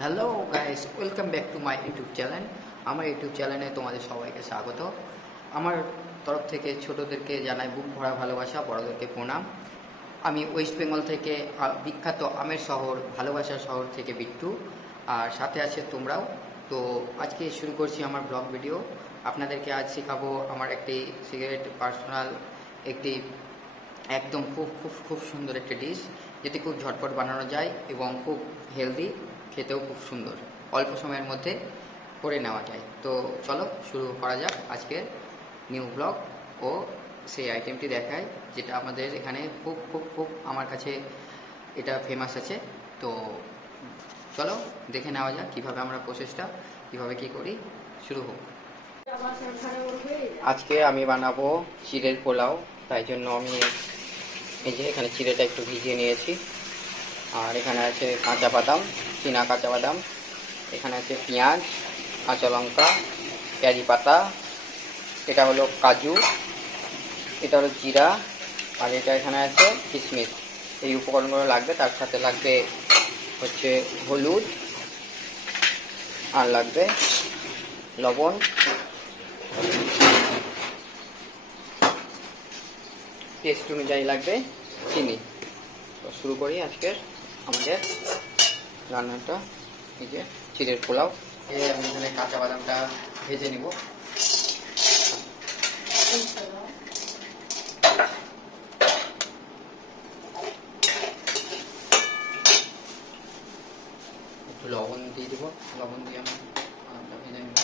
Hello guys, welcome back to my YouTube channel. আমার YouTube চ্যানেলে তোমাদের সবাইকে স্বাগত। আমার তরফ থেকে ছোটদেরকে জানাই বুক ভরা ভালোবাসা, বড়দেরকে প্রণাম। আমি ওয়েস্ট বেঙ্গল থেকে, বিখ্যাত আমের শহর, ভালোবাসার শহর থেকে বিট্টু, আর সাথে আছে তোমরাও। তো আজকে শুরু করছি আমার ব্লগ ভিডিও। আপনাদেরকে আজ শেখাবো আমার একটি সিগারেট পার্সোনাল একটি একদম খুব খুব খুব সুন্দর একটি ডিশ, যেটি খুব ঝটপট বানানো যায় এবং খুব হেলদি, খেতেও খুব সুন্দর, অল্প সময়ের মধ্যে করে নেওয়া যায়। তো চলো শুরু করা যাক আজকের নিউ ব্লগ। ও সেই আইটেমটি দেখায় যেটা আমাদের এখানে খুব খুব খুব আমার কাছে এটা ফেমাস আছে। তো চলো দেখে নেওয়া যাক কীভাবে আমরা প্রসেসটা কীভাবে কী করি। শুরু হোক। আজকে আমি বানাবো চিড়ের পোলাও, তাই জন্য আমি এই যে এখানে চিড়েটা একটু ভিজিয়ে নিয়েছি। আর এখানে আছে কাঁচা বাদাম, চীনা কাঁচা বাদাম, এখানে আছে পেঁয়াজ, কাঁচা লঙ্কা, পেঁয়াজি পাতা, এটা হলো কাজু, এটা হলো জিরা, আর এটা এখানে আছে কিশমিশ। এই উপকরণগুলো লাগবে। তার সাথে লাগবে হচ্ছে হলুদ, আর লাগবে লবণ, টেস্ট অনুযায়ী লাগবে চিনি। তো শুরু করি আজকের আমাদের রান্নাটা। এই যে চিড়ের পোলাও, আমি এখানে কাঁচা বাদামটা ভেজে নিব। একটু লবণ দিয়ে দেবো, লবণ দিয়ে আমি বাদামটা ভেজে নেব।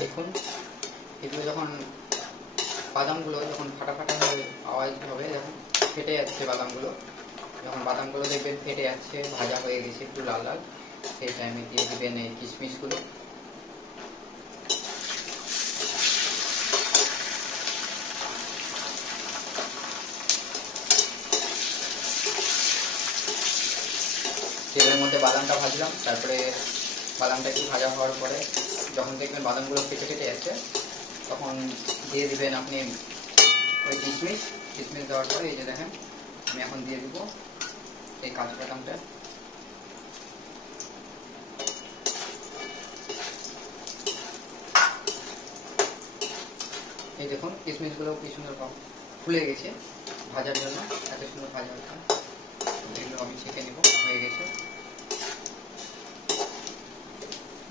দেখুন, এগুলো যখন বাদামগুলো যখন ফাটা ফাটা আওয়াজ হবে, যখন ফেটে যাচ্ছে বাদামগুলো, যখন বাদামগুলো দেখবেন ফেটে যাচ্ছে, ভাজা হয়ে গেছে একটু লাল লাল, সেই টাইমে দিয়ে দেবেন এই কিশমিশগুলো। তেলের মধ্যে বাদামটা ভাজলাম, তারপরে বাদামটা একটু ভাজা হওয়ার পরে যখন দেখবেন বাদামগুলো ফেটে ফেটে যাচ্ছে, তখন দিয়ে দিবেন আপনি ওই কিশমিশ। কিশমিশ দেওয়ার পরে এই যে দেখেন, আমি এখন দিয়ে দিব এই কাজু বাদামটা। এই দেখুন কিশমিশগুলো কি সুন্দর ফুলে গেছে ভাজার জন্য, এত সুন্দর ভাজা হচ্ছে। এগুলো আমি ছেঁকে নেব, হয়ে গেছে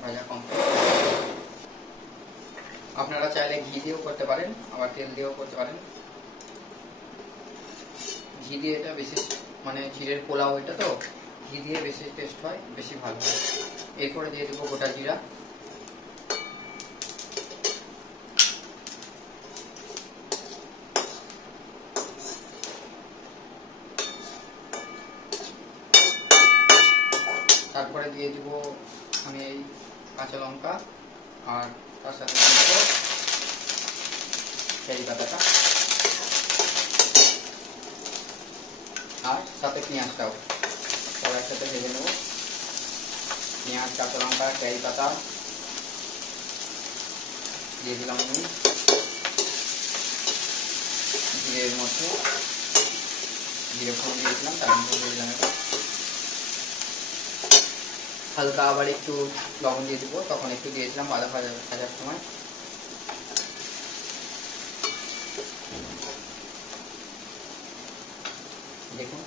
ভাজা কমপ্লিট। আপনারা চাইলে ঘি দিয়েও করতে পারেন, আবার তেল দিয়েও করতে পারেন। ঘি দিয়ে এটা বেশি, মানে চিড়ের পোলাও এটা তো ঘি দিয়ে বেশি টেস্ট হয়, বেশি ভালো হয়। এরপরে দিয়ে দেবো গোটা জিরা, তারপরে দিয়ে দিব আমি এই কাঁচা লঙ্কা, আর তার সাথে পেঁয়াজি পাতাটা, আর সাথে পেঁয়াজটাও সব একসাথে ভেজে নেব। পেঁয়াজ, কাঁচা লঙ্কা, পেঁয়াজি পাতা দিয়ে দিলাম আমি জিরের মধ্যে, জিরে ফোড়ন দিয়েছিলাম, তার মধ্যে দিয়ে দিলাম এটা। হালকা আবার একটু লবণ দিয়ে দিব, তখন একটু দিয়েছিলাম বাদাম ভাজার সময়। দেখুন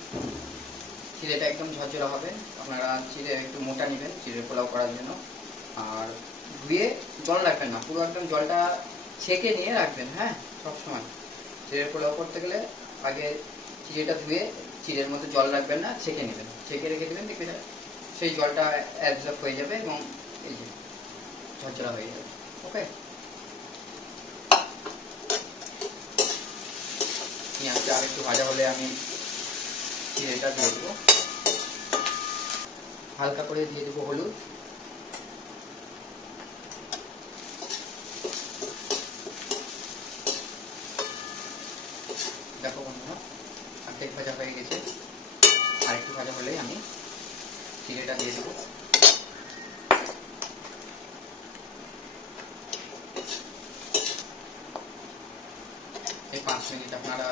চিড়েটা একদম ঝরঝরা হবে। আপনারা চিড়ে একটু মোটা নেবেন চিড়ের পোলাও করার জন্য। আর ধুয়ে জল রাখবেন না, পুরো একদম জলটা ছেঁকে নিয়ে রাখবেন। হ্যাঁ, সবসময় চিড়ের পোলাও করতে গেলে আগে চিড়েটা ধুয়ে চিড়ের মধ্যে জল রাখবেন না, ছেঁকে নেবেন, ছেঁকে রেখে দেবেন, দেখবেন সেই জলটা অ্যাবজর্ব হয়ে যাবে এবং এই যে ঝরঝরা হয়ে যাবে। ওকে, পেঁয়াজটা আর একটু ভাজা হলে আমি চিড়েটা দিয়ে দেবো। হালকা করে দিয়ে দেবো হলুদ, 5 মিনিট আপনারা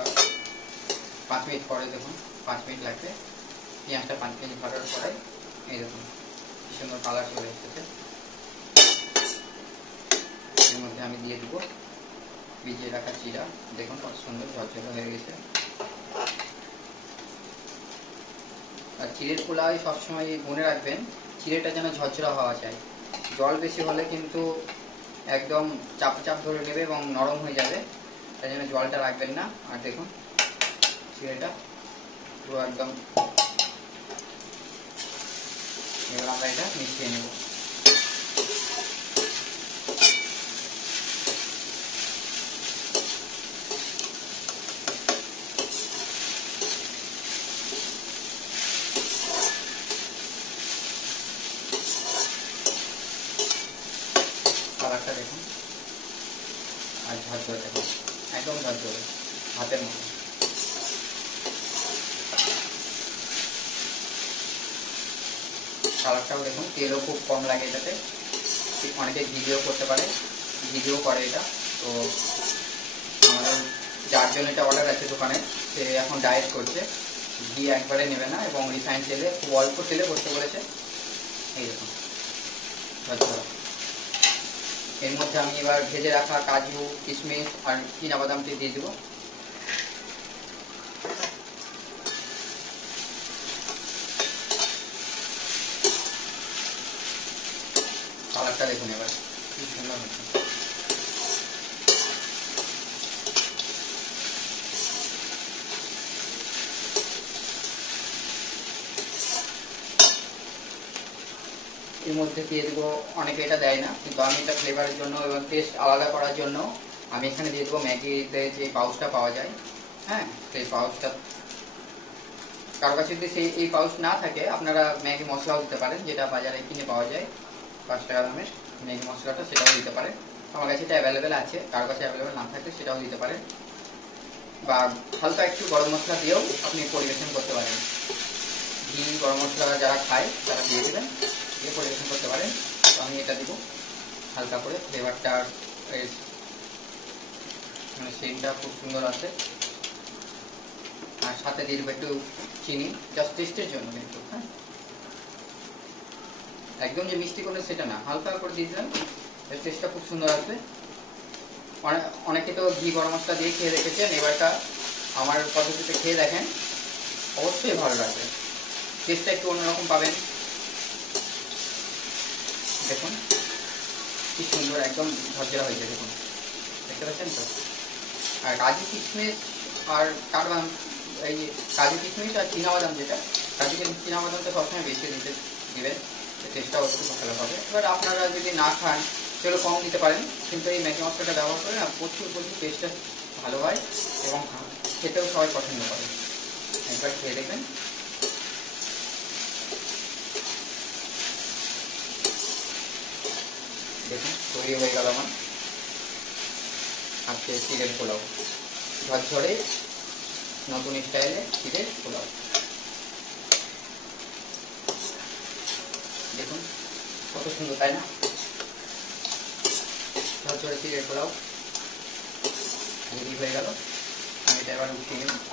5 মিনিট পরে দেখুন 5 মিনিট লাগবে। পেঁয়াজটা 5 মিনিট ভাজার পরে এই দেখুন কি সুন্দর কালার চলে এসেছে। এর মধ্যে আমি দিয়ে দিব ভিজিয়ে রাখা চিরা। দেখুন কত সুন্দর ঝরঝরে হয়ে গেছে। আর চিড়ের পোলাওয়ে সবসময় মনে রাখবেন চিড়েটা যেন ঝরঝরা হওয়া চাই। জল বেশি হলে কিন্তু একদম চাপ চাপ ধরে নেবে এবং নরম হয়ে যাবে, তাই জন্য জলটা রাখবেন না। আর দেখুন চিড়েটা পুরো একদম। এবার আমরা এটা মিশিয়ে নেব। কালারটা দেখুন আর ঝরঝরে দেখুন, একদম ঝরঝরে হাতের মতো। কালারটাও দেখুন, তেলও খুব কম লাগে এটাতে। অনেকে ঘি দিয়েও করতে পারে, ঘি দিয়েও করে এটা। তো আমাদের যার জন্য এটা অর্ডার আছে দোকানে, সে এখন ডায়েট করছে, ঘি একবারে নেবে না এবং রিফাইন্ড তেলে খুব অল্প তেলে করতে বলেছে। এই দেখুন ঝরঝরা। এর মধ্যে আমি এবার ভেজে রাখা কাজু, কিশমিশ আর চীনাবাদামটি দিয়ে দেবো। কালারটা দেখুন এবার কি সুন্দর হচ্ছে। এর মধ্যে দিয়ে দেবো, অনেকে এটা দেয় না কিন্তু আমি এটা ফ্লেভারের জন্য এবং টেস্ট আলাদা করার জন্য আমি এখানে দিয়ে দেবো ম্যাগিতে যে পাউচটা পাওয়া যায়। হ্যাঁ, সেই পাউচটা কারো কাছে যদি এই পাউচ না থাকে আপনারা ম্যাগি মশলাও দিতে পারেন, যেটা বাজারে কিনে পাওয়া যায় 5 টাকা দামের ম্যাগি মশলাটা, সেটাও দিতে পারেন। আমার কাছে এটা অ্যাভেলেবেল আছে, কারো কাছে অ্যাভেলেবেল না থাকলে সেটাও দিতে পারেন। বা হালকা একটু গরম মশলা দিয়েও আপনি পরিবেশন করতে পারেন। ঘি গরম মশলা যারা খায় তারা দিয়ে দেবেন, দিয়ে পরিবেশন করতে পারেন। তো আমি এটা দিব হালকা করে, ফ্লেভারটা মানে সেন্টটা খুব সুন্দর আছে। আর সাথে দিয়ে দেবো একটু চিনি, জাস্ট টেস্টের জন্য কিন্তু। হ্যাঁ, একদম যে মিষ্টি করলে সেটা না, হালকা করে দিয়ে দিলাম, টেস্টটা খুব সুন্দর আসবে। অনেকে তো ঘি গরম মশলা দিয়ে খেয়ে রেখেছেন, এবারটা আমার পদ্ধতিতে খেয়ে দেখেন, অবশ্যই ভালো লাগবে। টেস্টটা একটু অন্যরকম পাবেন। দেখুন কি সুন্দর একদম ঝরঝরা হয়েছে, দেখুন দেখতে পাচ্ছেন তো। আর কাজু কিশমিশ আর কাঠবাদাম, এই কাজু কিশমিশ আর চীনাবাদাম, যেটা কাজু চীনাবাদামটা সবসময় বেশি দিবেন, টেস্টটাও একটু ভালো হবে। এবার আপনারা যদি না খান সেগুলো কম দিতে পারেন, কিন্তু এই ম্যাগি মশলাটা ব্যবহার করে না প্রচুর টেস্টটা ভালো হয় এবং খেতেও সবাই পছন্দ করে। একবার খেয়ে দেখবেন। দেখুন তৈরি হয়ে গেল আমার আজকে চিড়ের পোলাও, ঝরঝরে নতুন স্টাইলে চিড়ের পোলাও। দেখুন কত সুন্দর, তাই না? ঝরঝরে চিড়ের পোলাও রেডি হয়ে গেল। আমি এটা এবার উঠিয়ে নেব।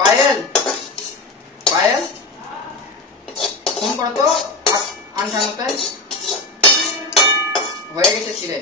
পায়েল, পায়েল ফোন করো তো, আনসানোতে হয়ে গেছে চিড়ে।